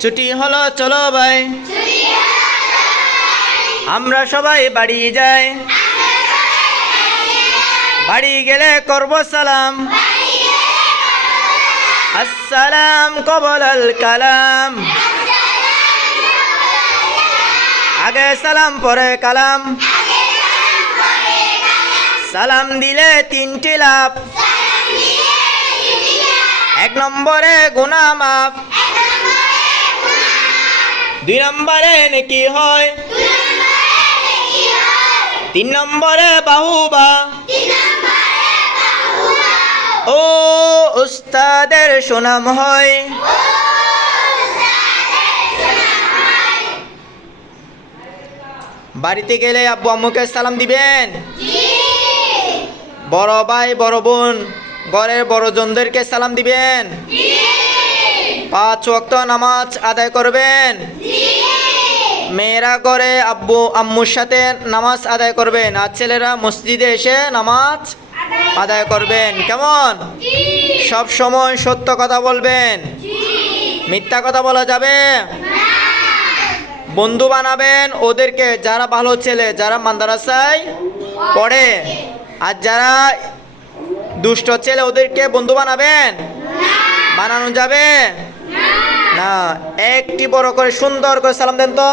ছুটি হলো চলো ভাই, আমরা সবাই বাড়ি যাই, বাড়ি গেলে করব সালাম, আসসালাম কবল আল কালাম, আগে সালাম পরে কালাম, সালাম দিলে তিনটি লাভ, এক নম্বরে গুনাহ মাফ, দুই নম্বরে নেকি হয়, তিন নম্বরে বাহুবা, ও উস্তাদের সুনাম হয়। বাড়িতে গেলে আব্বু আম্মুকে সালাম দিবেন, বড় ভাই বড় বোন ঘরের বড়জনদেরকে সালাম দিবেন, 5 ওয়াক্ত নামাজ আদায় করবেন, মেয়েরা করে আব্বু আম্মুর সাথে নামাজ আদায় করবেন, আর ছেলেরা মসজিদে এসে নামাজ আদায় করবেন। কেমন? সব সময় সত্য কথা বলবেন, মিথ্যা কথা বলা যাবে। বন্ধু বানাবেন ওদেরকে যারা ভালো ছেলে, যারা মাদ্রাসায় পড়ে, আর যারা দুষ্ট ছেলে ওদেরকে বন্ধু বানাবেন, বানানো যাবে না। একটি বড় করে সুন্দর করে সালাম দেন তো।